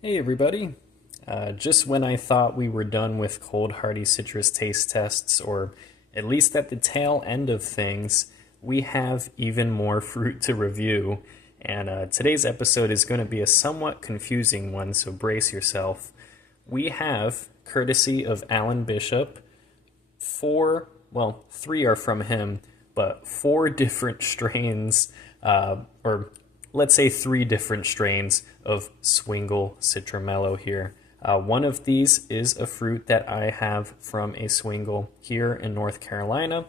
Hey everybody! Just when I thought we were done with cold hardy citrus taste tests, or at least at the tail end of things, we have even more fruit to review. And today's episode is going to be a somewhat confusing one, so brace yourself. We have, courtesy of Alan Bishop, three are from him, but four different strains, or let's say three different strains of Swingle Citrumelo here. One of these is a fruit that I have from a Swingle here in North Carolina.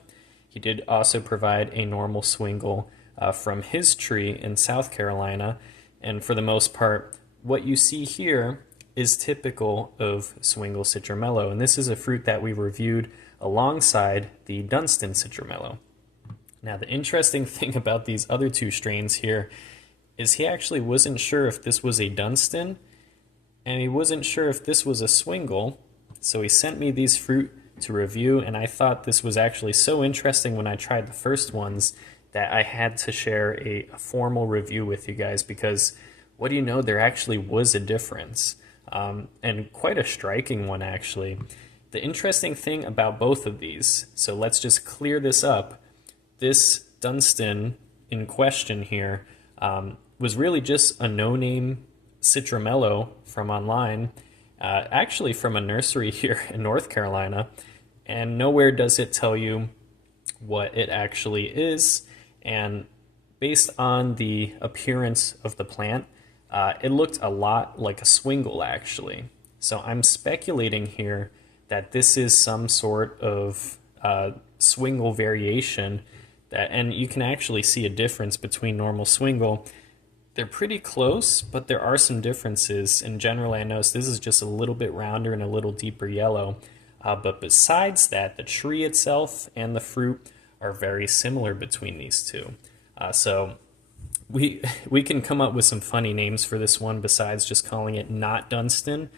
He did also provide a normal Swingle from his tree in South Carolina, and for the most part, what you see here is typical of Swingle Citrumelo, and this is a fruit that we reviewed alongside the Dunstan Citrumelo. Now, the interesting thing about these other two strains here is he actually wasn't sure if this was a Dunstan, and he wasn't sure if this was a Swingle, so he sent me these fruit to review, and I thought this was actually so interesting when I tried the first ones that I had to share a formal review with you guys, because what do you know, there actually was a difference, and quite a striking one actually. The interesting thing about both of these, so let's just clear this up, this Dunstan in question here was really just a no-name Citrumelo from online, actually from a nursery here in North Carolina, and nowhere does it tell you what it actually is. And based on the appearance of the plant, it looked a lot like a Swingle actually. So I'm speculating here that this is some sort of Swingle variation, and you can actually see a difference between normal Swingle. They're pretty close, but there are some differences. And generally, I noticed this is just a little bit rounder and a little deeper yellow. But besides that, the tree itself and the fruit are very similar between these two. So we can come up with some funny names for this one besides just calling it not Dunstan,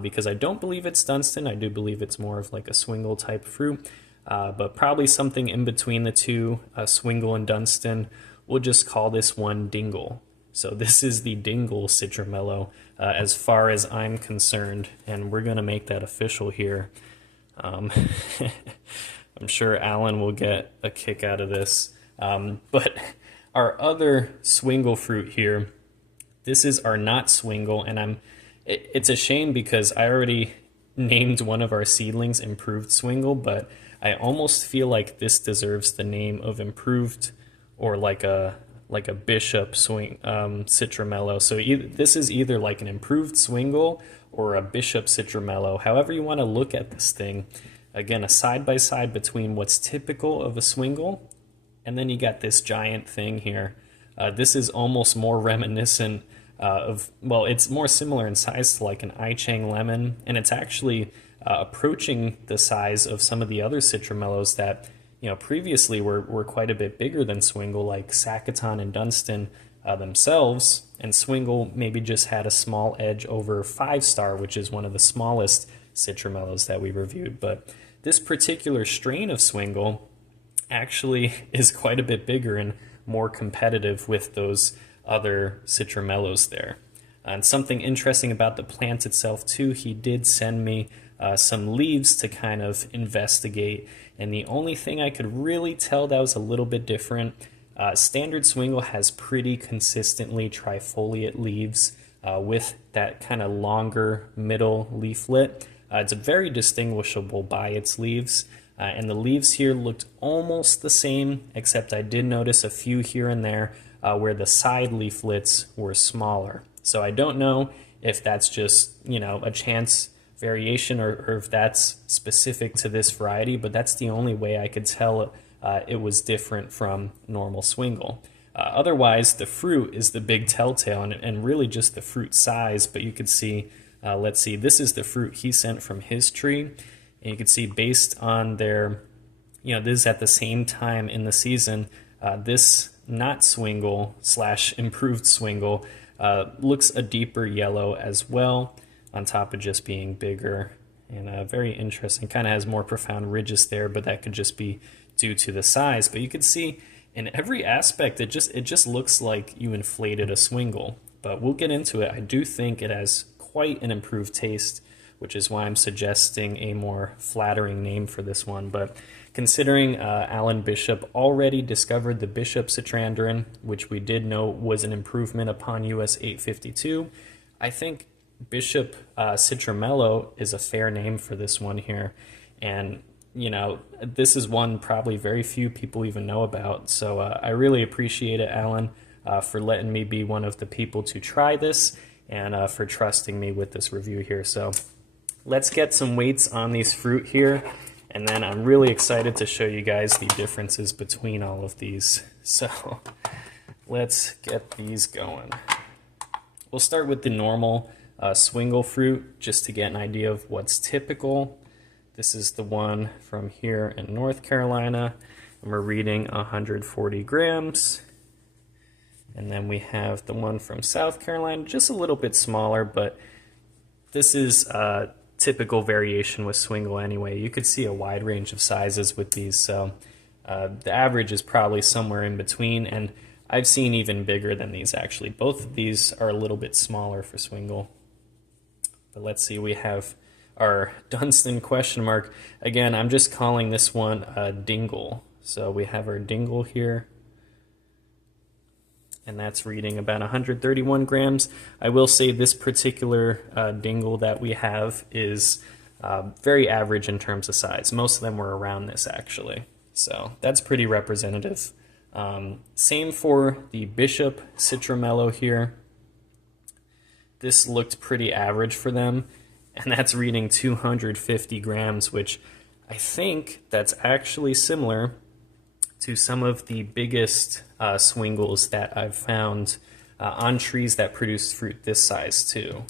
because I don't believe it's Dunstan. I do believe it's more of like a Swingle type fruit, but probably something in between the two, Swingle and Dunstan. We'll just call this one Dingle. So this is the Dingle Citrumelo as far as I'm concerned, and we're going to make that official here. I'm sure Alan will get a kick out of this. But our other Swingle fruit here, this is our not Swingle, and it's a shame because I already named one of our seedlings Improved Swingle, but I almost feel like this deserves the name of Improved, or like a Bishop Citramelo. So this is either like an Improved Swingle or a Bishop Citramelo. However you want to look at this thing. Again, a side-by-side between what's typical of a Swingle, and then you got this giant thing here. This is almost more reminiscent it's more similar in size to like an I-Chang lemon, and it's actually approaching the size of some of the other Citramelos that previously were quite a bit bigger than Swingle, like Sacaton and Dunstan themselves, and Swingle maybe just had a small edge over 5-star, which is one of the smallest Citramelos that we reviewed. But this particular strain of Swingle actually is quite a bit bigger and more competitive with those other Citramelos there. And something interesting about the plant itself too, he did send me some leaves to kind of investigate, and the only thing I could really tell that was a little bit different, standard Swingle has pretty consistently trifoliate leaves with that kind of longer middle leaflet. It's very distinguishable by its leaves, and the leaves here looked almost the same, except I did notice a few here and there where the side leaflets were smaller. So I don't know if that's just, a chance variation or if that's specific to this variety, but that's the only way I could tell it was different from normal Swingle. Otherwise, the fruit is the big telltale, and really just the fruit size. But you could see, let's see, this is the fruit he sent from his tree, and you can see based on their, this is at the same time in the season, this not Swingle / Improved Swingle looks a deeper yellow as well, on top of just being bigger, and very interesting. Kind of has more profound ridges there, but that could just be due to the size. But you can see in every aspect, it just looks like you inflated a Swingle. But we'll get into it. I do think it has quite an improved taste, which is why I'm suggesting a more flattering name for this one. But considering Alan Bishop already discovered the Bishop Citrandarin, which we did know was an improvement upon US 852, I think Bishop Citrumelo is a fair name for this one here. And, you know, this is one probably very few people even know about. So I really appreciate it, Alan, for letting me be one of the people to try this and for trusting me with this review here. So let's get some weights on these fruit here, and then I'm really excited to show you guys the differences between all of these. So let's get these going. We'll start with the normal Swingle fruit, just to get an idea of what's typical. This is the one from here in North Carolina, and we're reading 140 grams. And then we have the one from South Carolina, just a little bit smaller, but this is typical variation with Swingle anyway. You could see a wide range of sizes with these, so the average is probably somewhere in between, and I've seen even bigger than these actually. Both of these are a little bit smaller for Swingle. But let's see, we have our Dunstan question mark. Again, I'm just calling this one a Dingle. So we have our Dingle here, and that's reading about 131 grams. I will say this particular Dingle that we have is very average in terms of size. Most of them were around this actually, so that's pretty representative. Same for the Bishop Citrumelo here. This looked pretty average for them, and that's reading 250 grams, which I think that's actually similar to some of the biggest Swingles that I've found on trees that produce fruit this size too.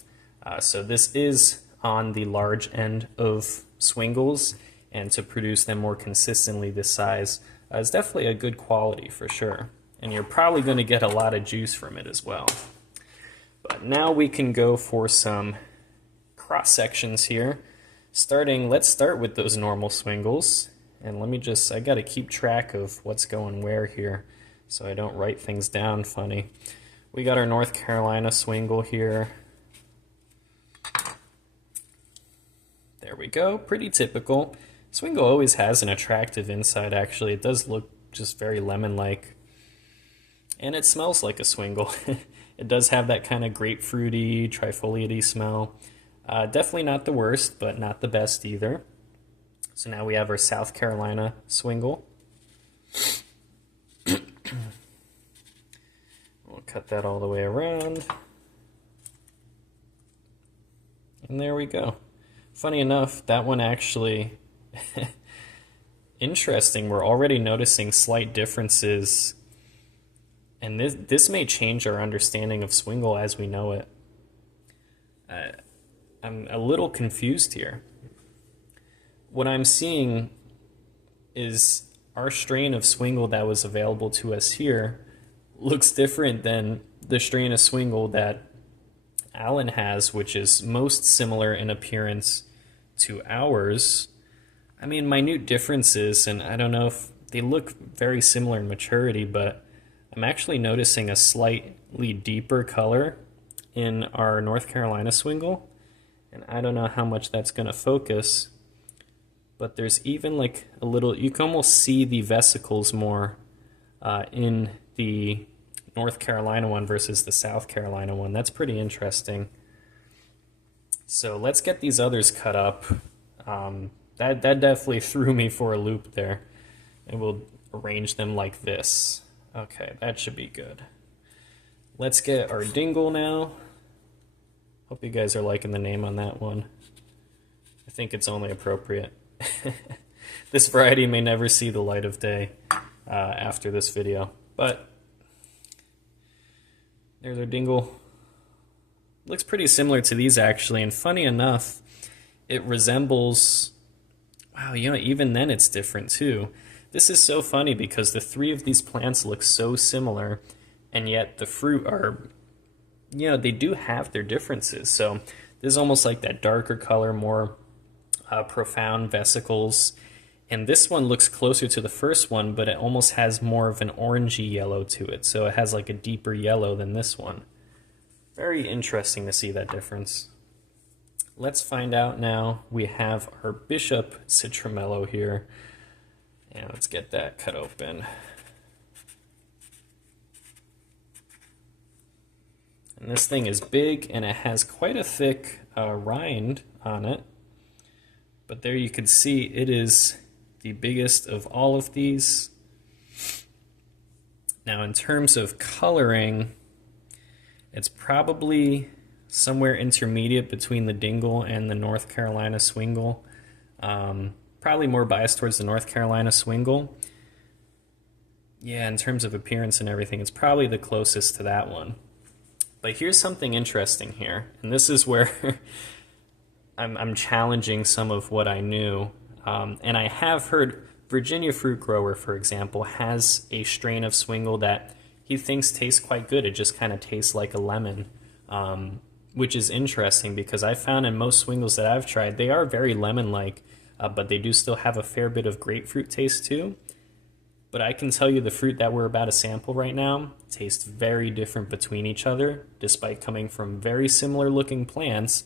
So this is on the large end of Swingles, and to produce them more consistently this size is definitely a good quality for sure. And you're probably going to get a lot of juice from it as well. But now we can go for some cross sections here. Let's start with those normal Swingles. And let me just, I got to keep track of what's going where here so I don't write things down funny. We got our North Carolina Swingle here. There we go, pretty typical. Swingle always has an attractive inside actually. It does look just very lemon-like. And it smells like a Swingle. It does have that kind of grapefruity, trifoliate-y smell. Definitely not the worst, but not the best either. So now we have our South Carolina Swingle. We'll cut that all the way around. And there we go. Funny enough, that one actually, interesting, we're already noticing slight differences. And this may change our understanding of Swingle as we know it. I'm a little confused here. What I'm seeing is our strain of Swingle that was available to us here looks different than the strain of Swingle that Alan has, which is most similar in appearance to ours. I mean, minute differences, and I don't know if they look very similar in maturity, but I'm actually noticing a slightly deeper color in our North Carolina Swingle, and I don't know how much that's going to focus, but there's even like a little, you can almost see the vesicles more in the North Carolina one versus the South Carolina one. That's pretty interesting. So let's get these others cut up. That definitely threw me for a loop there. And we'll arrange them like this. Okay, that should be good. Let's get our Dingle now. Hope you guys are liking the name on that one. I think it's only appropriate. This variety may never see the light of day after this video, but there's our Dingle. Looks pretty similar to these actually, and funny enough, it resembles, wow, you know, even then it's different too. This is so funny because the three of these plants look so similar, and yet the fruit are, you know, they do have their differences. So this is almost like that darker color, more profound vesicles. And this one looks closer to the first one, but it almost has more of an orangey yellow to it. So it has like a deeper yellow than this one. Very interesting to see that difference. let's find out now. We have our Bishop Citrumelo here. And let's get that cut open. And this thing is big, and it has quite a thick rind on it. But there you can see it is the biggest of all of these. Now in terms of coloring, it's probably somewhere intermediate between the Dingle and the North Carolina Swingle. Probably more biased towards the North Carolina Swingle. Yeah, in terms of appearance and everything, it's probably the closest to that one. But here's something interesting here, and this is where I'm challenging some of what I knew. And I have heard Virginia Fruit Grower, for example, has a strain of Swingle that he thinks tastes quite good. It just kind of tastes like a lemon, which is interesting because I found in most Swingles that I've tried, they are very lemon-like, but they do still have a fair bit of grapefruit taste too. But I can tell you the fruit that we're about to sample right now tastes very different between each other, despite coming from very similar looking plants,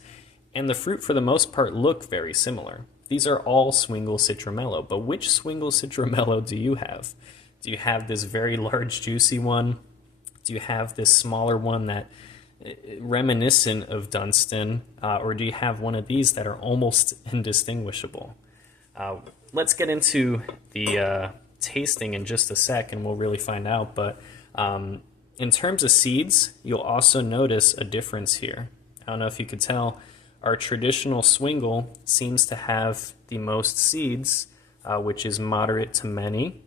and the fruit for the most part look very similar. These are all Swingle Citrumelo, but which Swingle Citrumelo do you have? Do you have this very large juicy one? Do you have this smaller one that reminiscent of Dunstan, or do you have one of these that are almost indistinguishable? Let's get into the tasting in just a sec and we'll really find out, but in terms of seeds, you'll also notice a difference here. I don't know if you could tell, our traditional Swingle seems to have the most seeds, which is moderate to many.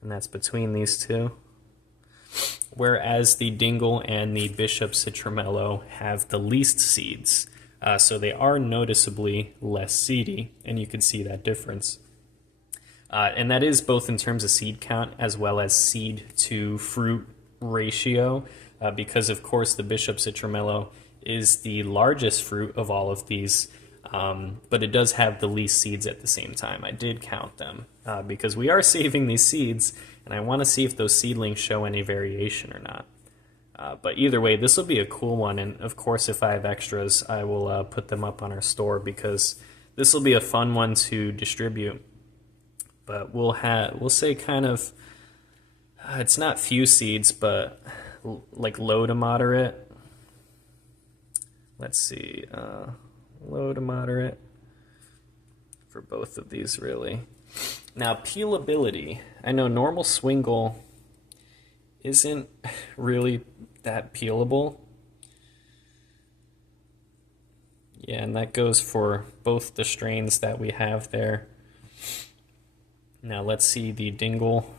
And that's between these two. Whereas the Dingle and the Bishop Citrumelo have the least seeds. So they are noticeably less seedy, and you can see that difference. And that is both in terms of seed count as well as seed to fruit ratio. Because of course the Bishop Citrumelo is the largest fruit of all of these, but it does have the least seeds at the same time. I did count them because we are saving these seeds, and I want to see if those seedlings show any variation or not. But either way, this will be a cool one, and of course if I have extras, I will put them up on our store because this will be a fun one to distribute. But we'll say kind of, it's not few seeds, but like low to moderate. Let's see, low to moderate for both of these really. Now peelability, I know normal Swingle isn't really that peelable. Yeah, and that goes for both the strains that we have there. Now let's see the Dingle.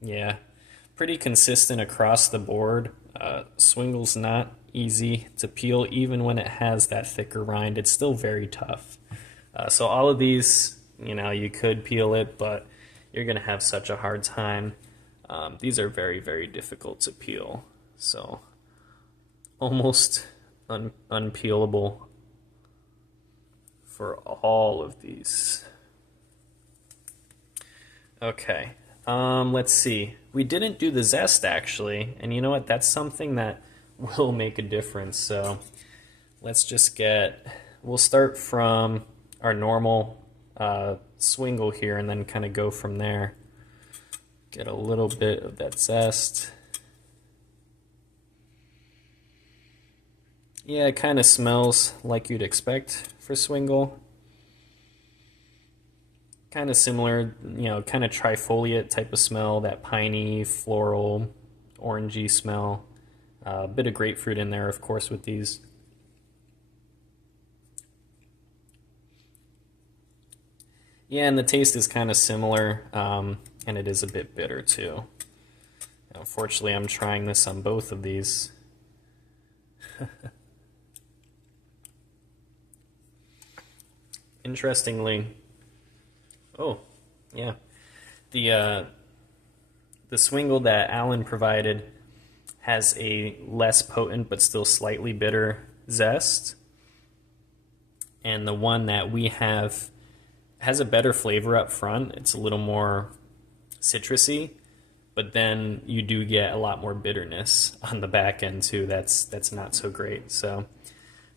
Yeah, pretty consistent across the board. Swingle's not easy to peel even when it has that thicker rind. It's still very tough. So all of these, you know, you could peel it, but you're going to have such a hard time. These are very, very difficult to peel. So almost unpeelable for all of these. Okay. Let's see. We didn't do the zest actually, and you know what? That's something that will make a difference. So let's just we'll start from our normal Swingle here and then kind of go from there. Get a little bit of that zest. Yeah, it kind of smells like you'd expect for Swingle. Kind of similar, you know, kind of trifoliate type of smell, that piney, floral, orangey smell. A bit of grapefruit in there, of course, with these. Yeah, and the taste is kind of similar, and it is a bit bitter too. Unfortunately, I'm trying this on both of these. Interestingly, oh, yeah. The Swingle that Alan provided has a less potent but still slightly bitter zest. And the one that we have has a better flavor up front. It's a little more citrusy. but then you do get a lot more bitterness on the back end too. That's not so great. So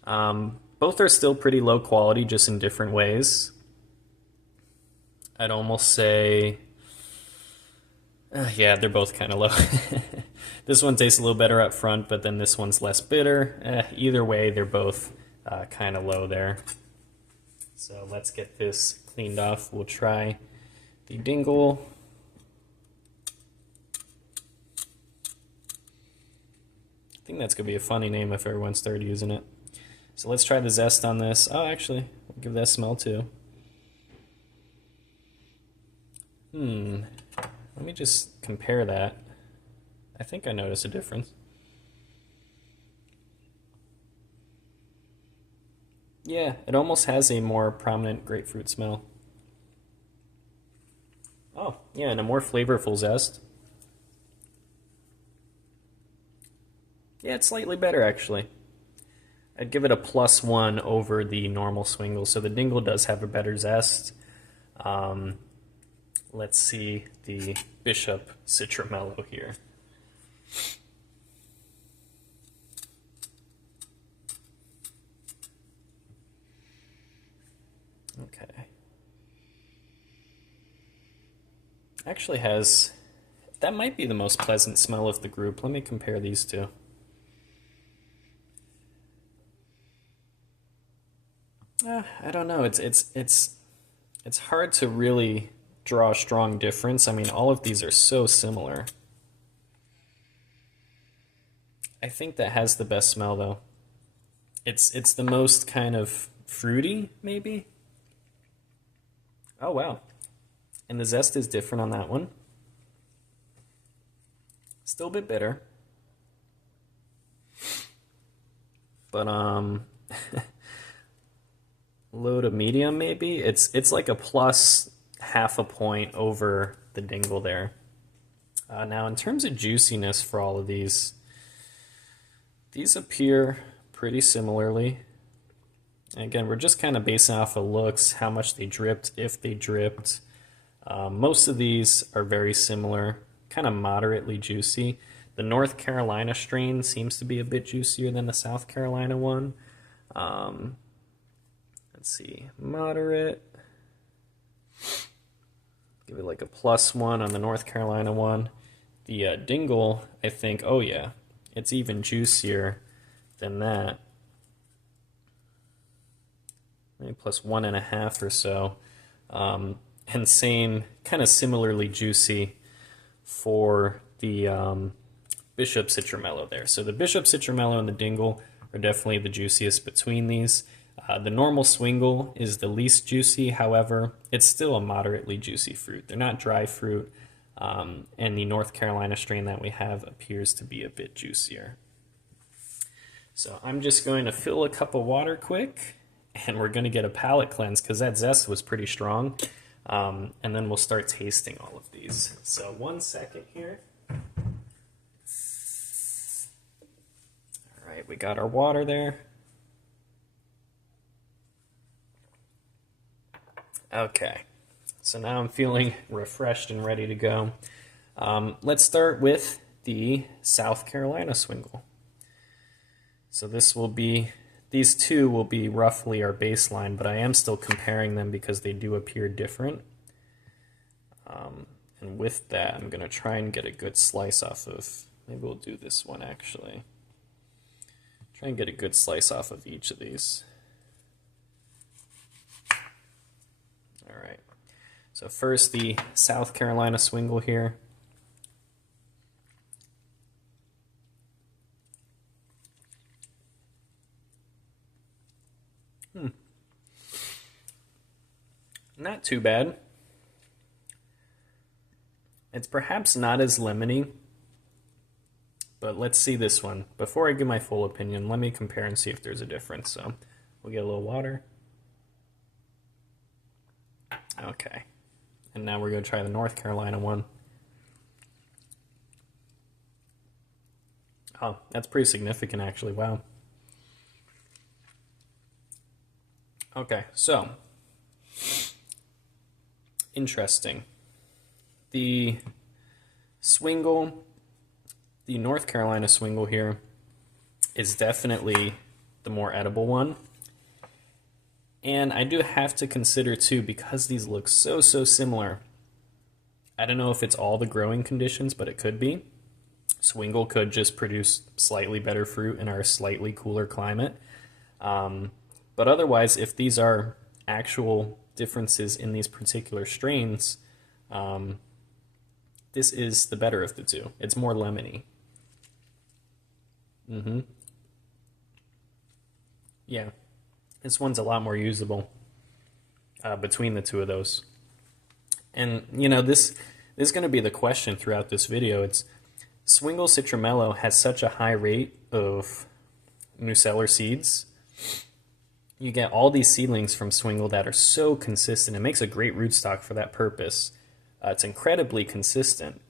both are still pretty low quality, just in different ways. I'd almost say, yeah, they're both kind of low. This one tastes a little better up front, but then this one's less bitter. Either way, they're both kind of low there. So let's get this cleaned off. We'll try the Dingle. I think that's going to be a funny name if everyone started using it. So let's try the Zest on this. Oh, actually, we'll give that a smell too. Let me just compare that. I think I notice a difference. Yeah, it almost has a more prominent grapefruit smell. Oh, yeah, and a more flavorful Zest. Yeah, it's slightly better actually. I'd give it a +1 over the normal Swingle. So the Dingle does have a better Zest. Let's see the Bishop Citramelo here. Okay. Actually has, that might be the most pleasant smell of the group. Let me compare these two. I don't know. It's hard to really draw a strong difference. I mean, all of these are so similar. I think that has the best smell though. It's the most kind of fruity, maybe. Oh wow. And the Zest is different on that one. Still a bit bitter. But low to medium maybe. It's like a +0.5 point over the Dingle there. Now in terms of juiciness for all of these appear pretty similarly. Again, we're just kind of basing off of looks, how much they dripped, if they dripped. Most of these are very similar, kind of moderately juicy. The North Carolina strain seems to be a bit juicier than the South Carolina one. Let's see, moderate. Give it like a +1 on the North Carolina one. The Dingle, I think, oh yeah, it's even juicier than that. Maybe +1.5 or so. And same, kind of similarly juicy for the Bishop Citramelo there. So the Bishop Citramelo and the Dingle are definitely the juiciest between these. The normal Swingle is the least juicy, however, it's still a moderately juicy fruit. They're not dry fruit, and the North Carolina strain that we have appears to be a bit juicier. So I'm just going to fill a cup of water quick, and we're going to get a palate cleanse because that Zest was pretty strong, and then we'll start tasting all of these. So 1 second here. All right, we got our water there. Okay, so now I'm feeling refreshed and ready to go. Let's start with the South Carolina Swingle. So these two will be roughly our baseline, but I am still comparing them because they do appear different. And with that, I'm going to try and get a good slice off of, maybe we'll do this one actually. Try and get a good slice off of each of these. All right, so first the South Carolina Swingle here. Not too bad. It's perhaps not as lemony, but let's see this one. Before I give my full opinion, let me compare and see if there's a difference. So we'll get a little water. Okay, and now we're going to try the North Carolina one. Oh, that's pretty significant actually, wow. Okay, so interesting. The Swingle, the North Carolina Swingle here, is definitely the more edible one. And I do have to consider too, because these look so similar, I don't know if it's all the growing conditions, but it could be. Swingle could just produce slightly better fruit in our slightly cooler climate. But otherwise, if these are actual differences in these particular strains, this is the better of the two. It's more lemony. Yeah, this one's a lot more usable between the two of those. And, you know, this is going to be the question throughout this video. It's Swingle Citrumelo has such a high rate of nucellar seeds. You get all these seedlings from Swingle that are so consistent. It makes a great rootstock for that purpose. It's incredibly consistent.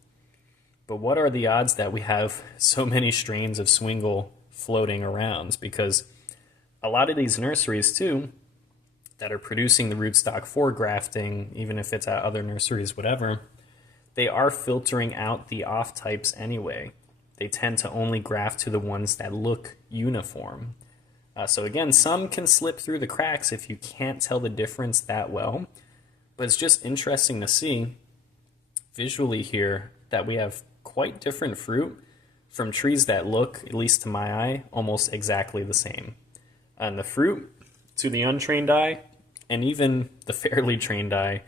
But what are the odds that we have so many strains of Swingle floating around? Because a lot of these nurseries, too, that are producing the rootstock for grafting, even if it's at other nurseries, whatever, they are filtering out the off types anyway. They tend to only graft to the ones that look uniform. So again, some can slip through the cracks if you can't tell the difference that well. But it's just interesting to see visually here that we have quite different fruit from trees that look, at least to my eye, almost exactly the same. And the fruit, to the untrained eye, and even the fairly trained eye,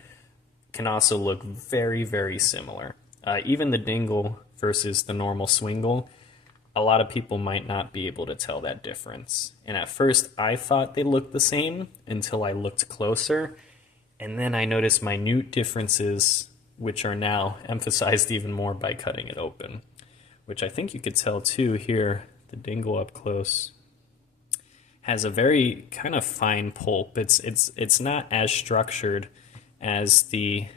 can also look very similar. Even the Dingle versus the normal Swingle, a lot of people might not be able to tell that difference. And at first, I thought they looked the same until I looked closer, and then I noticed minute differences, which are now emphasized even more by cutting it open, which I think you could tell too here. The Dingle up close has a very kind of fine pulp. It's not as structured as the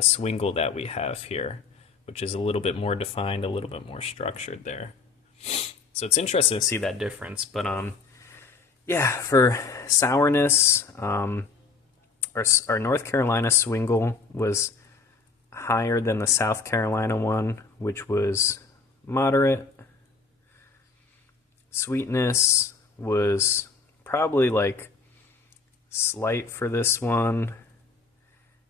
Swingle that we have here, which is a little bit more defined, a little bit more structured there. So it's interesting to see that difference. But yeah, for sourness, our North Carolina Swingle was higher than the South Carolina one, which was moderate. Sweetness was probably like slight for this one.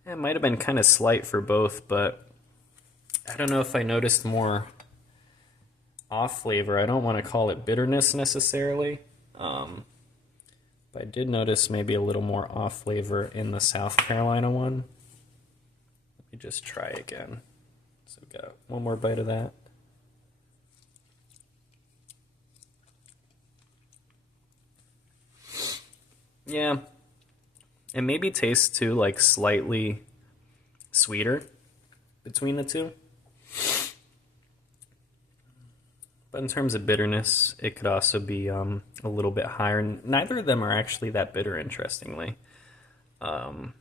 It might have been kind of slight for both, but I don't know if I noticed more off flavor. I don't want to call it bitterness necessarily, but I did notice maybe a little more off flavor in the South Carolina one. Let me just try again. So we got one more bite of that. Yeah, it maybe tastes too like slightly sweeter between the two. But in terms of bitterness, it could also be a little bit higher. Neither of them are actually that bitter, interestingly. That'd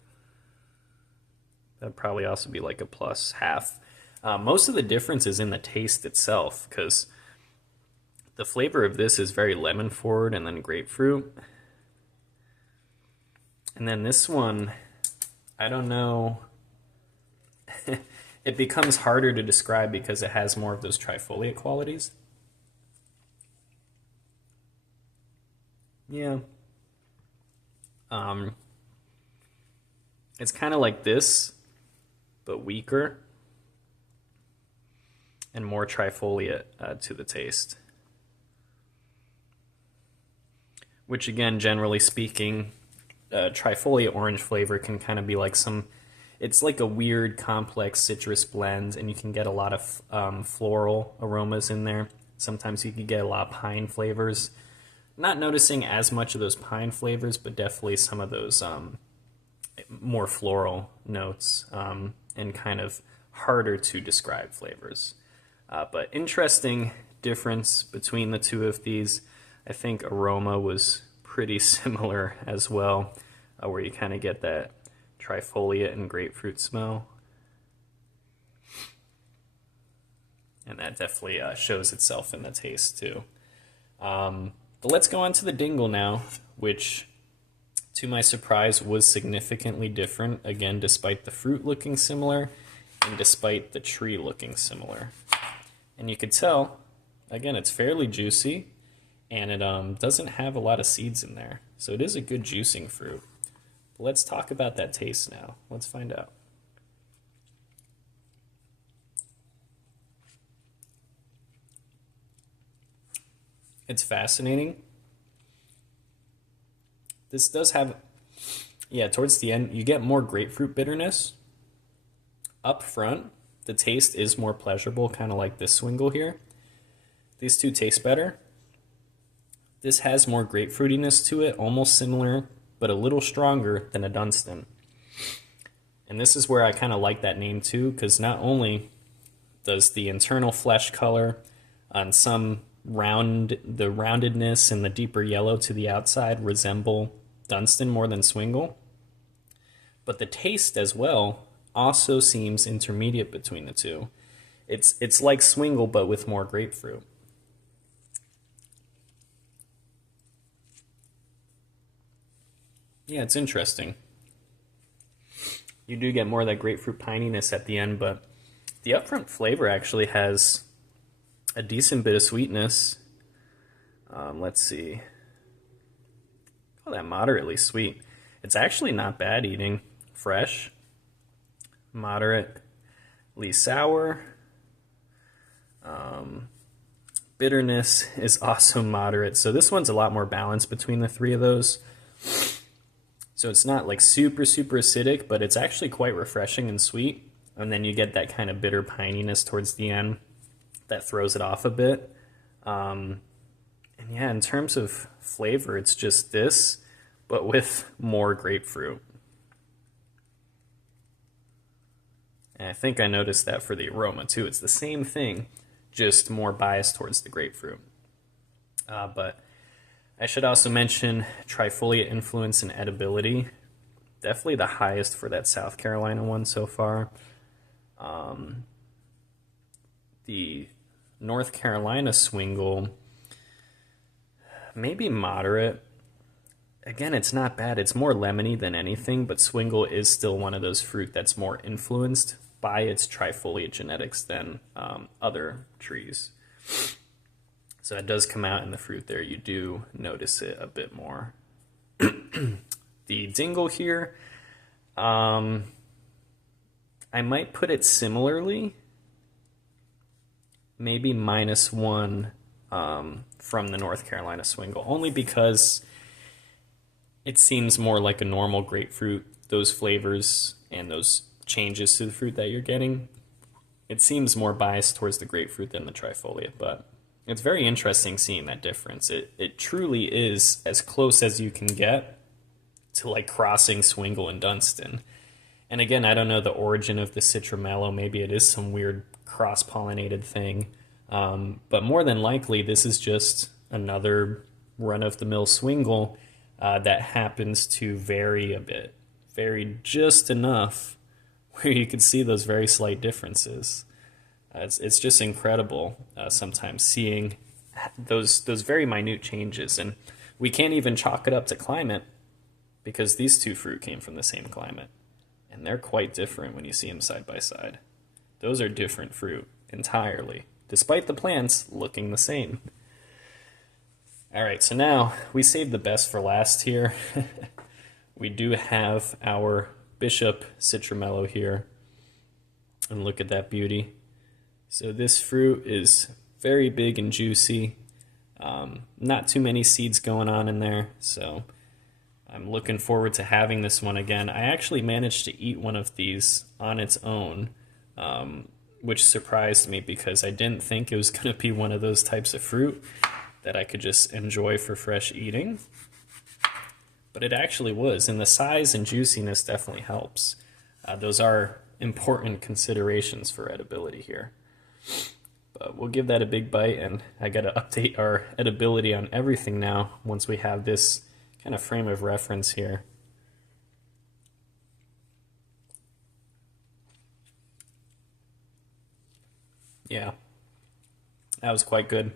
probably also be like a plus half. Most of the difference is in the taste itself, because the flavor of this is very lemon forward and then grapefruit. And then this one, I don't know. It becomes harder to describe because it has more of those trifoliate qualities. Yeah. It's kind of like this, but weaker and more trifoliate to the taste. Which again, generally speaking, trifoliate orange flavor can kind of be like it's like a weird complex citrus blend, and you can get a lot of floral aromas in there. Sometimes you can get a lot of pine flavors. Not noticing as much of those pine flavors, but definitely some of those more floral notes and kind of harder to describe flavors. But interesting difference between the two of these. I think aroma was pretty similar as well, where you kind of get that trifoliate and grapefruit smell. And that definitely shows itself in the taste too. But let's go on to the Dingle now, which, to my surprise, was significantly different, again, despite the fruit looking similar and despite the tree looking similar. And you could tell, again, it's fairly juicy, and it doesn't have a lot of seeds in there. So it is a good juicing fruit. But let's talk about that taste now. Let's find out. It's fascinating. This does have, yeah, towards the end, you get more grapefruit bitterness. Up front, the taste is more pleasurable, kind of like this Swingle here. These two taste better. This has more grapefruitiness to it, almost similar, but a little stronger than a Dunstan. And this is where I kind of like that name too, because not only does the internal flesh color on some the roundedness and the deeper yellow to the outside resemble Dunstan more than Swingle, but the taste as well also seems intermediate between the two. It's like Swingle but with more grapefruit. Yeah, it's interesting. You do get more of that grapefruit pininess at the end, but the upfront flavor actually has a decent bit of sweetness. Let's see. Oh, that moderately sweet. It's actually not bad eating. Fresh, moderately sour. Bitterness is also moderate. So this one's a lot more balanced between the three of those. So it's not like super, super acidic, but it's actually quite refreshing and sweet. And then you get that kind of bitter pininess towards the end that throws it off a bit. And yeah, in terms of flavor, it's just this, but with more grapefruit. And I think I noticed that for the aroma too. It's the same thing, just more biased towards the grapefruit. But I should also mention trifoliate influence and edibility. Definitely the highest for that South Carolina one so far. The North Carolina Swingle, maybe moderate. Again, it's not bad. It's more lemony than anything, but Swingle is still one of those fruit that's more influenced by its trifoliate genetics than other trees. So it does come out in the fruit there. You do notice it a bit more. The Dingle here, I might put it similarly. Maybe -1 from the North Carolina Swingle, only because it seems more like a normal grapefruit. Those flavors and those changes to the fruit that you're getting, it seems more biased towards the grapefruit than the trifoliate, but it's very interesting seeing that difference. It truly is as close as you can get to like crossing Swingle and Dunstan. And again, I don't know the origin of the Citrumelo. Maybe it is some weird cross-pollinated thing. But more than likely, this is just another run-of-the-mill Swingle that happens to vary a bit. Vary just enough where you can see those very slight differences. It's just incredible sometimes seeing those very minute changes. And we can't even chalk it up to climate because these two fruit came from the same climate. And they're quite different when you see them side by side. Those are different fruit entirely, despite the plants looking the same. All right, so now we saved the best for last here. We do have our Bishop Citramelo here. And look at that beauty. So this fruit is very big and juicy. Not too many seeds going on in there, so I'm looking forward to having this one again. I actually managed to eat one of these on its own, which surprised me because I didn't think it was going to be one of those types of fruit that I could just enjoy for fresh eating. But it actually was, and the size and juiciness definitely helps. Those are important considerations for edibility here. But we'll give that a big bite, and I got to update our edibility on everything now once we have this kind of frame of reference here. Yeah, that was quite good.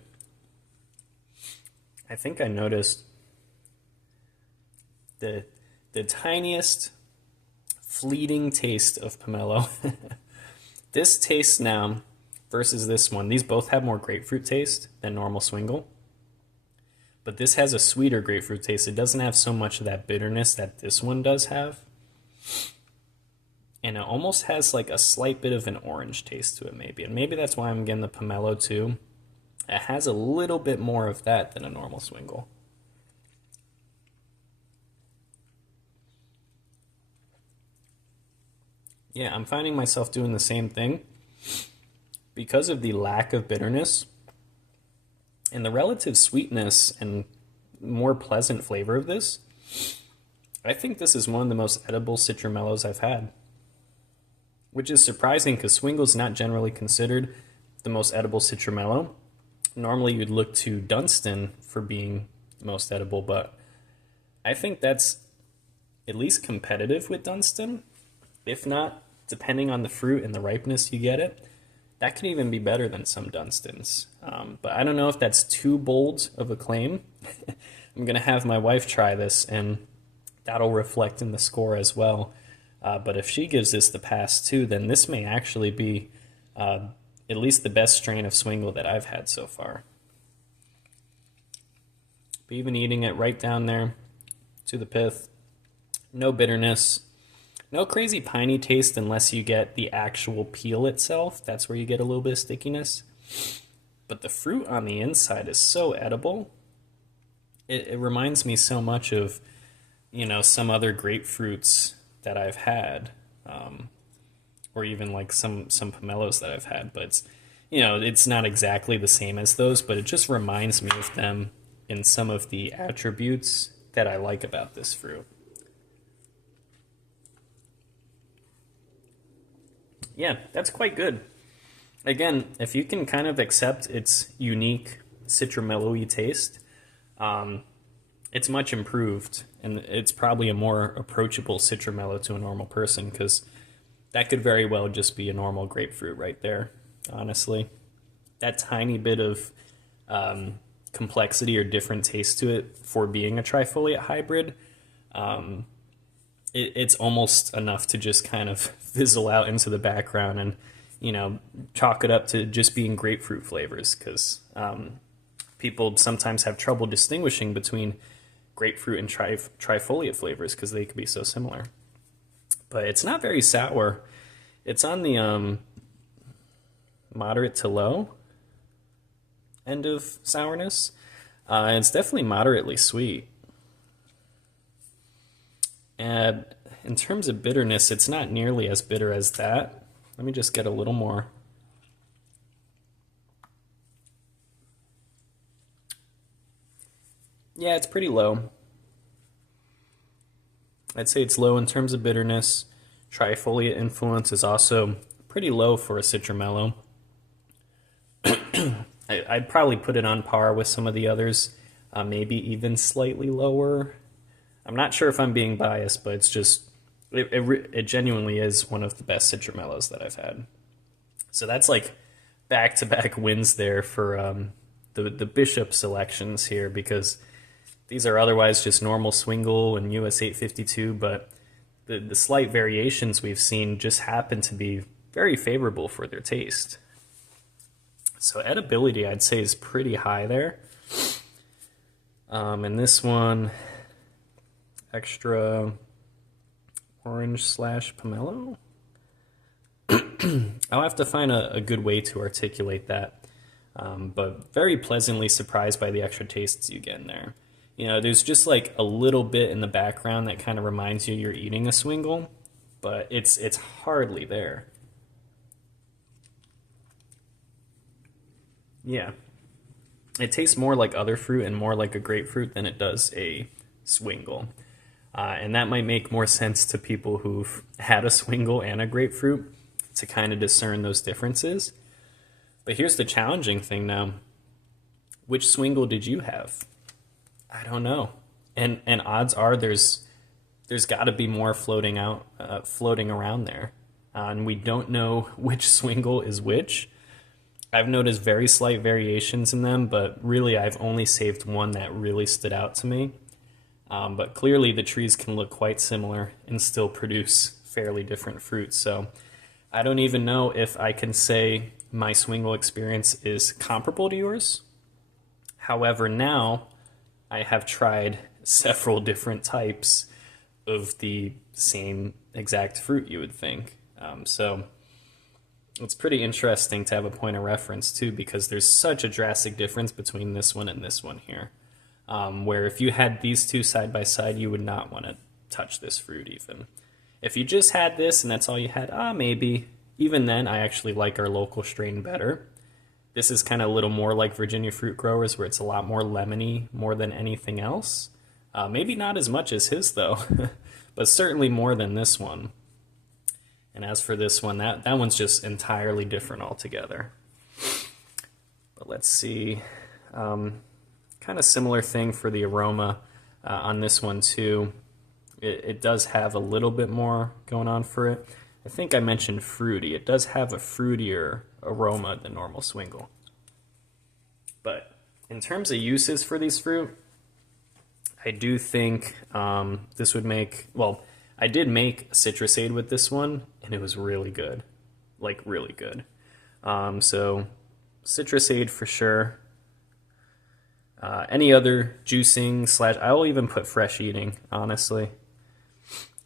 I think I noticed the tiniest fleeting taste of pomelo. This tastes now versus this one. These both have more grapefruit taste than normal Swingle. But this has a sweeter grapefruit taste. It doesn't have so much of that bitterness that this one does have. And it almost has like a slight bit of an orange taste to it maybe. And maybe that's why I'm getting the pomelo too. It has a little bit more of that than a normal Swingle. Yeah, I'm finding myself doing the same thing. Because of the lack of bitterness and the relative sweetness and more pleasant flavor of this, I think this is one of the most edible Citramelos I've had. Which is surprising because Swingle's not generally considered the most edible Citramelo. Normally you'd look to Dunstan for being the most edible, but I think that's at least competitive with Dunstan. If not, depending on the fruit and the ripeness you get it, that could even be better than some Dunstans. But I don't know if that's too bold of a claim. I'm going to have my wife try this, and that'll reflect in the score as well. But if she gives this the pass too, then this may actually be at least the best strain of Swingle that I've had so far. But even eating it right down there to the pith, no bitterness, no crazy piney taste unless you get the actual peel itself. That's where you get a little bit of stickiness. But the fruit on the inside is so edible. It reminds me so much of, you know, some other grapefruits that I've had, or even like some pomelos that I've had. But it's, you know, it's not exactly the same as those, but it just reminds me of them in some of the attributes that I like about this fruit. Yeah, that's quite good. Again, if you can kind of accept its unique citramello-y taste, it's much improved, and it's probably a more approachable Citrumelo to a normal person, because that could very well just be a normal grapefruit right there, honestly. That tiny bit of complexity or different taste to it for being a trifoliate hybrid, it's almost enough to just kind of fizzle out into the background and, you know, chalk it up to just being grapefruit flavors, because people sometimes have trouble distinguishing between grapefruit and trifoliate flavors because they could be so similar. But it's not very sour. It's on the moderate to low end of sourness. It's definitely moderately sweet. And in terms of bitterness, it's not nearly as bitter as that. Let me just get a little more. Yeah, it's pretty low. I'd say it's low in terms of bitterness. Trifoliate influence is also pretty low for a Citrumelo. I'd probably put it on par with some of the others, maybe even slightly lower. I'm not sure if I'm being biased, but it's just, it genuinely is one of the best Citramelos that I've had. So that's like back-to-back wins there for the Bishop selections here, because these are otherwise just normal Swingle and US 852, but the slight variations we've seen just happen to be very favorable for their taste. So edibility, I'd say, is pretty high there. And this one, extra orange / pomelo. I'll have to find a good way to articulate that. But very pleasantly surprised by the extra tastes you get in there. You know, there's just like a little bit in the background that kind of reminds you you're eating a Swingle, but it's hardly there. Yeah. It tastes more like other fruit and more like a grapefruit than it does a Swingle. And that might make more sense to people who've had a Swingle and a grapefruit to kind of discern those differences. But here's the challenging thing now. Which Swingle did you have? I don't know. And odds are there's got to be more floating around there. And we don't know which Swingle is which. I've noticed very slight variations in them, but really I've only saved one that really stood out to me. But clearly the trees can look quite similar and still produce fairly different fruits. So I don't even know if I can say my Swingle experience is comparable to yours. However, now I have tried several different types of the same exact fruit, you would think. So it's pretty interesting to have a point of reference too, because there's such a drastic difference between this one and this one here. Where if you had these two side by side, you would not want to touch this fruit even. If you just had this and that's all you had, maybe. Even then, I actually like our local strain better. This is kind of a little more like Virginia Fruit Growers, where it's a lot more lemony more than anything else. Maybe not as much as his though, but certainly more than this one. And as for this one, that one's just entirely different altogether. But let's see, kind of similar thing for the aroma on this one too. It does have a little bit more going on for it. I think I mentioned fruity. It does have a fruitier aroma than normal Swingle. But in terms of uses for these fruit, I do think this would make, well, I did make citrusade with this one, and it was really good. Like, really good. So, citrusade for sure. Any other juicing / I'll even put fresh eating, honestly.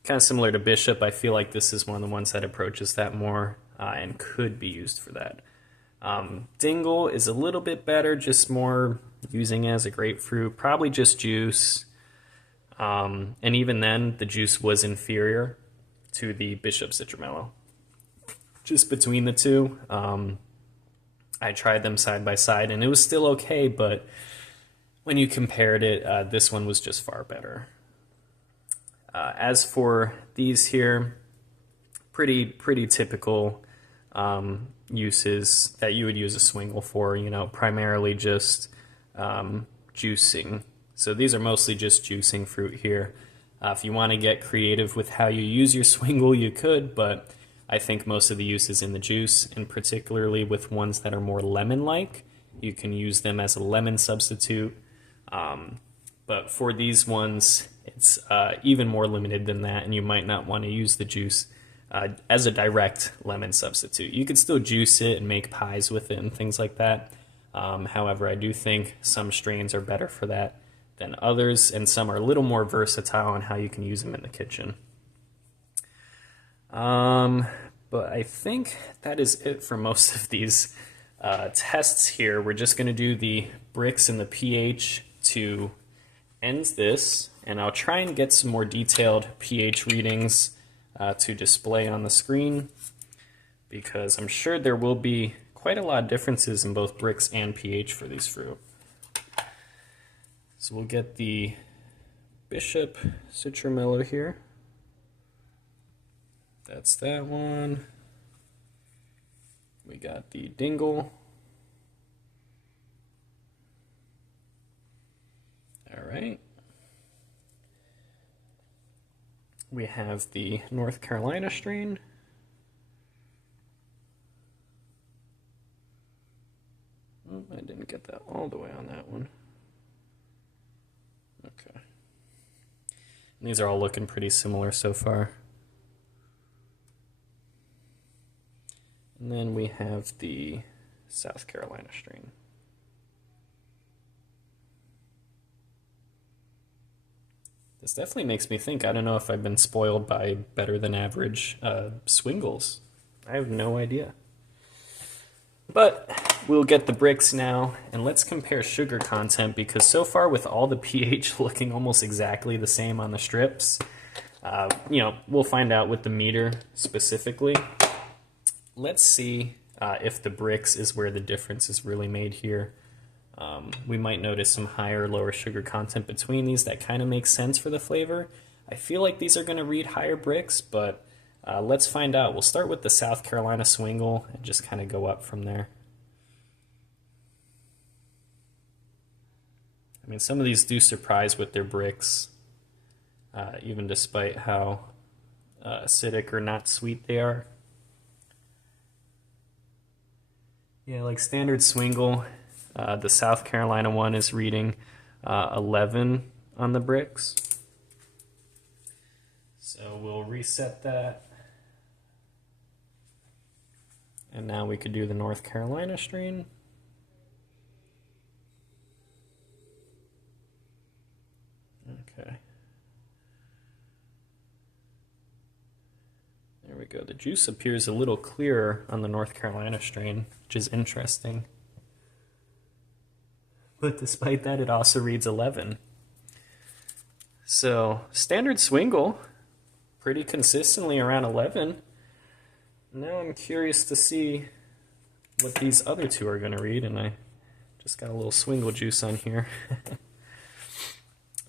Kind of similar to Bishop, I feel like this is one of the ones that approaches that more and could be used for that. Dingle is a little bit better, just more using as a grapefruit, probably just juice. And even then, the juice was inferior to the Bishop Citrumelo. Just between the two, I tried them side by side, and it was still okay, but when you compared it, this one was just far better. As for these here, pretty typical uses that you would use a Swingle for, primarily just juicing. So these are mostly just juicing fruit here. If you want to get creative with how you use your Swingle, you could, but I think most of the use is in the juice, and particularly with ones that are more lemon-like, you can use them as a lemon substitute. But for these ones, it's even more limited than that, and you might not want to use the juice as a direct lemon substitute. You could still juice it and make pies with it and things like that. However, I do think some strains are better for that than others, and some are a little more versatile on how you can use them in the kitchen. But I think that is it for most of these tests here. We're just going to do the Brix and the pH to end this, and I'll try and get some more detailed pH readings to display on the screen, because I'm sure there will be quite a lot of differences in both Brix and pH for these fruit. So we'll get the Bishop Citrumelo here. That's that one. We got the Dingle. All right. We have the North Carolina strain. Oh, I didn't get that all the way on that one. Okay. And these are all looking pretty similar so far. And then we have the South Carolina strain. This definitely makes me think, I don't know if I've been spoiled by better than average Swingles. I have no idea. But we'll get the Brix now, and let's compare sugar content, because so far with all the pH looking almost exactly the same on the strips, we'll find out with the meter specifically. Let's see if the Brix is where the difference is really made here. We might notice some higher or lower sugar content between these. That kind of makes sense for the flavor. I feel like these are going to read higher Brix, but let's find out. We'll start with the South Carolina Swingle and just kind of go up from there. I mean, some of these do surprise with their Brix, even despite how acidic or not sweet they are. Yeah, like standard Swingle, the South Carolina one is reading 11 on the Brix. So we'll reset that. And now we could do the North Carolina strain. Okay. There we go. The juice appears a little clearer on the North Carolina strain, which is interesting. But despite that, it also reads 11. So standard Swingle, pretty consistently around 11. Now I'm curious to see what these other two are going to read, and I just got a little Swingle juice on here.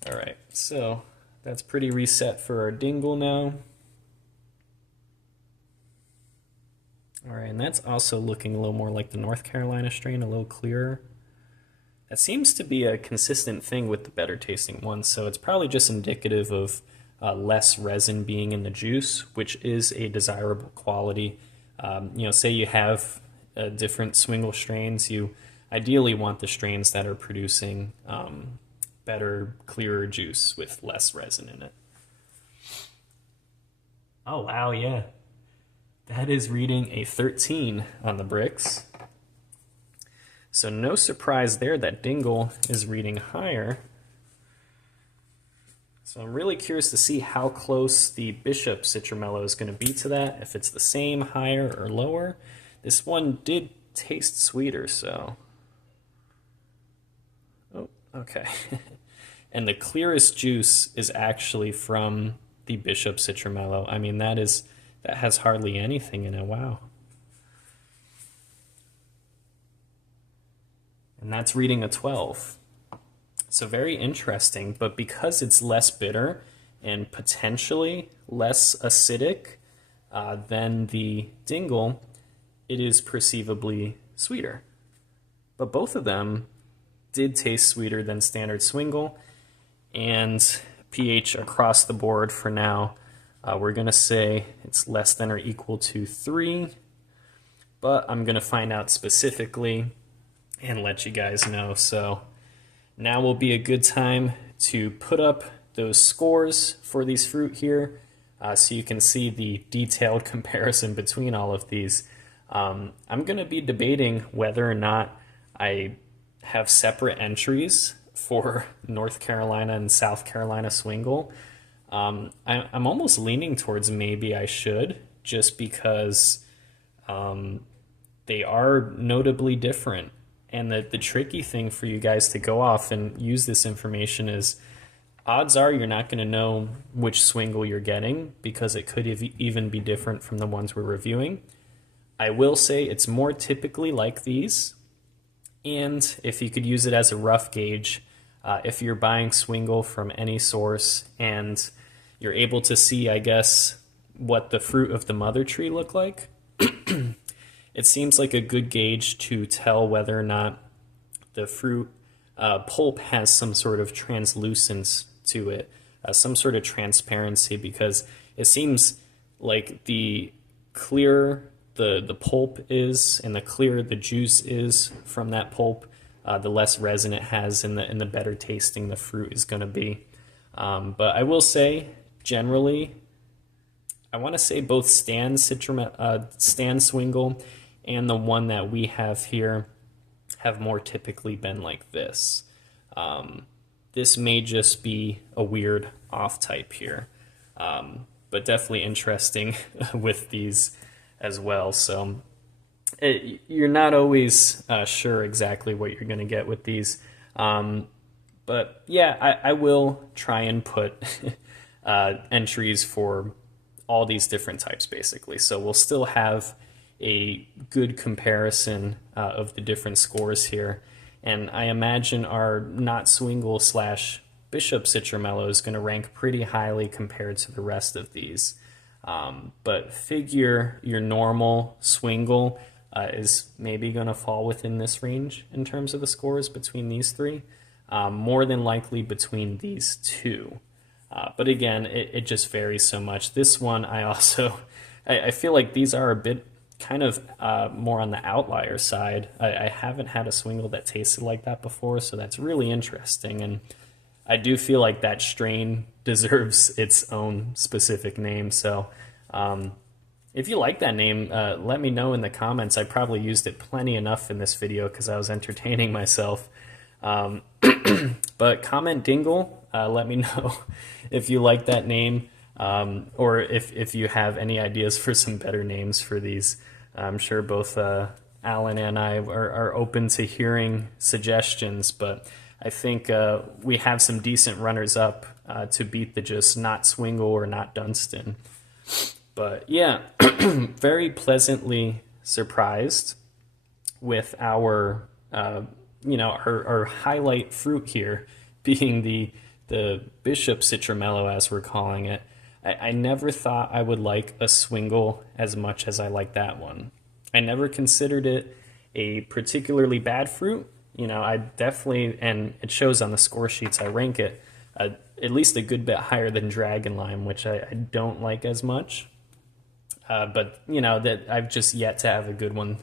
All right, so that's pretty reset for our Dingle now. All right, and that's also looking a little more like the North Carolina strain, a little clearer. That seems to be a consistent thing with the better tasting ones, so it's probably just indicative of less resin being in the juice, which is a desirable quality. You know, say you have different Swingle strains, you ideally want the strains that are producing better, clearer juice with less resin in it. Oh wow, yeah. That is reading a 13 on the Brix. So no surprise there that Dingle is reading higher. So I'm really curious to see how close the Bishop Citramelo is going to be to that, if it's the same, higher, or lower. This one did taste sweeter, so... Oh, okay. And the clearest juice is actually from the Bishop Citramelo. I mean, that has hardly anything in it. Wow. And that's reading a 12. So very interesting, but because it's less bitter and potentially less acidic than the Dingle, it is perceivably sweeter. But both of them did taste sweeter than standard Swingle, and pH across the board for now, we're going to say it's less than or equal to 3, but I'm going to find out specifically and let you guys know. So now will be a good time to put up those scores for these fruit here so you can see the detailed comparison between all of these. I'm going to be debating whether or not I have separate entries for North Carolina and South Carolina Swingle. I'm almost leaning towards maybe I should, just because they are notably different. And the tricky thing for you guys to go off and use this information is, odds are you're not going to know which Swingle you're getting, because it could even be different from the ones we're reviewing. I will say it's more typically like these, and if you could use it as a rough gauge, if you're buying Swingle from any source and you're able to see, I guess, what the fruit of the mother tree look like, it seems like a good gauge to tell whether or not the fruit pulp has some sort of translucence to it, some sort of transparency, because it seems like the clearer the pulp is and the clearer the juice is from that pulp, the less resin it has and the better tasting the fruit is going to be. But I will say, generally, I want to say both Stan Swingle and the one that we have here have more typically been like this. This may just be a weird off type here, but definitely interesting with these as well. So you're not always sure exactly what you're going to get with these. But yeah, I will try and put entries for all these different types basically. So we'll still have a good comparison of the different scores here. And I imagine our not Swingle / Bishop Citramelo is going to rank pretty highly compared to the rest of these. But figure your normal Swingle is maybe going to fall within this range in terms of the scores between these three. More than likely between these two. But again, it just varies so much. This one, I feel like these are a bit kind of more on the outlier side. I haven't had a Swingle that tasted like that before, so that's really interesting. And I do feel like that strain deserves its own specific name. So If you like that name, let me know in the comments. I probably used it plenty enough in this video because I was entertaining myself. But comment Dingle, let me know if you like that name, or if you have any ideas for some better names for these. I'm sure both Alan and I are open to hearing suggestions, but I think we have some decent runners-up to beat the just not Swingle or not Dunstan. But yeah, very pleasantly surprised with our, our highlight fruit here being the Bishop Citramelo, as we're calling it. I never thought I would like a Swingle as much as I like that one. I never considered it a particularly bad fruit. I definitely, and it shows on the score sheets, I rank it at least a good bit higher than Dragon Lime, which I don't like as much. But, that I've just yet to have a good one.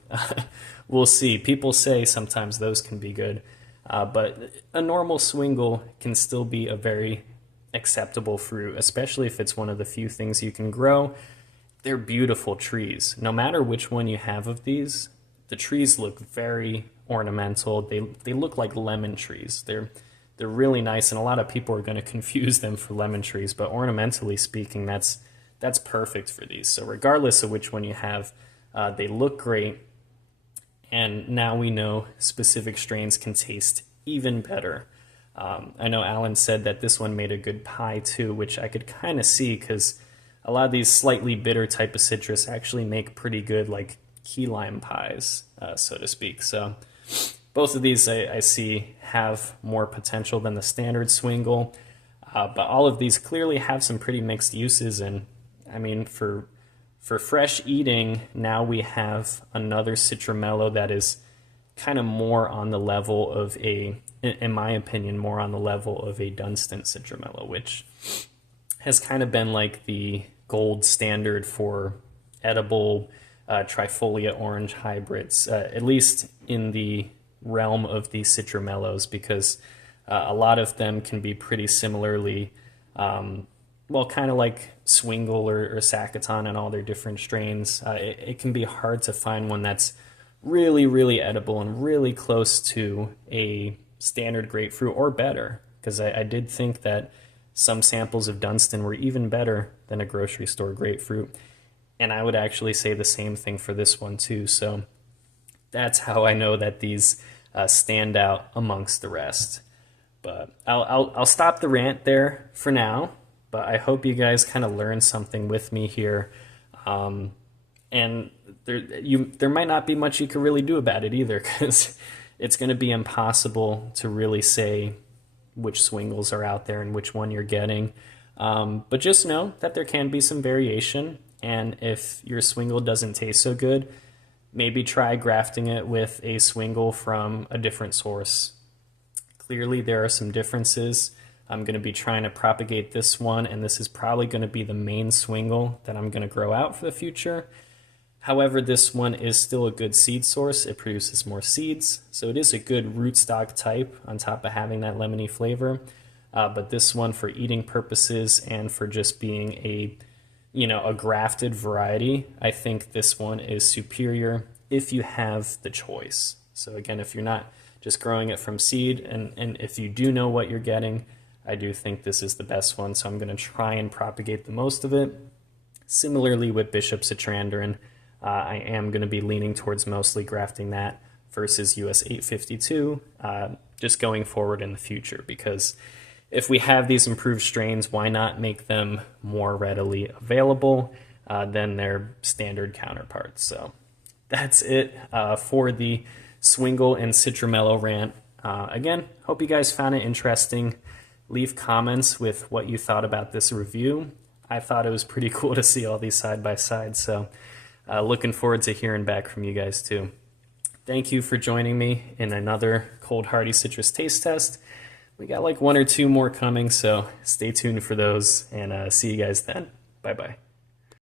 We'll see. People say sometimes those can be good. But a normal Swingle can still be a very acceptable fruit, especially if it's one of the few things you can grow. They're beautiful trees. No matter which one you have of these, the trees look very ornamental. They look like lemon trees. They're really nice, and a lot of people are going to confuse them for lemon trees, but ornamentally speaking, that's perfect for these. So regardless of which one you have, they look great, and now we know specific strains can taste even better. I know Alan said that this one made a good pie too, which I could kind of see because a lot of these slightly bitter type of citrus actually make pretty good like key lime pies, so to speak. So both of these I see have more potential than the standard Swingle, but all of these clearly have some pretty mixed uses. And I mean, for fresh eating, now we have another Citrumelo that is kind of more on the level of in my opinion, more on the level of a Dunstan Citrumelo, which has kind of been like the gold standard for edible trifolia orange hybrids, at least in the realm of the Citrumelos, because a lot of them can be pretty similarly, kind of like Swingle or Sacaton and all their different strains. It can be hard to find one that's really, really edible and really close to a standard grapefruit or better, because I did think that some samples of Dunstan were even better than a grocery store grapefruit, and I would actually say the same thing for this one too. So that's how I know that these stand out amongst the rest. But I'll stop the rant there for now, but I hope you guys kind of learned something with me here. And there might not be much you can really do about it either, because it's going to be impossible to really say which Swingles are out there and which one you're getting. But just know that there can be some variation, and if your Swingle doesn't taste so good, maybe try grafting it with a Swingle from a different source. Clearly there are some differences. I'm going to be trying to propagate this one, and this is probably going to be the main Swingle that I'm going to grow out for the future. However, this one is still a good seed source. It produces more seeds, so it is a good rootstock type on top of having that lemony flavor. But this one, for eating purposes and for just being a grafted variety, I think this one is superior if you have the choice. So again, if you're not just growing it from seed, and if you do know what you're getting, I do think this is the best one. So I'm going to try and propagate the most of it. Similarly with Bishop Citrandarin, I am going to be leaning towards mostly grafting that versus US 852, just going forward in the future, because if we have these improved strains, why not make them more readily available than their standard counterparts? So that's it for the Swingle and Citrumelo rant. Again, hope you guys found it interesting. Leave comments with what you thought about this review. I thought it was pretty cool to see all these side by side, so looking forward to hearing back from you guys too. Thank you for joining me in another Cold Hardy Citrus Taste Test. We got like 1 or 2 more coming, so stay tuned for those, and see you guys then. Bye-bye.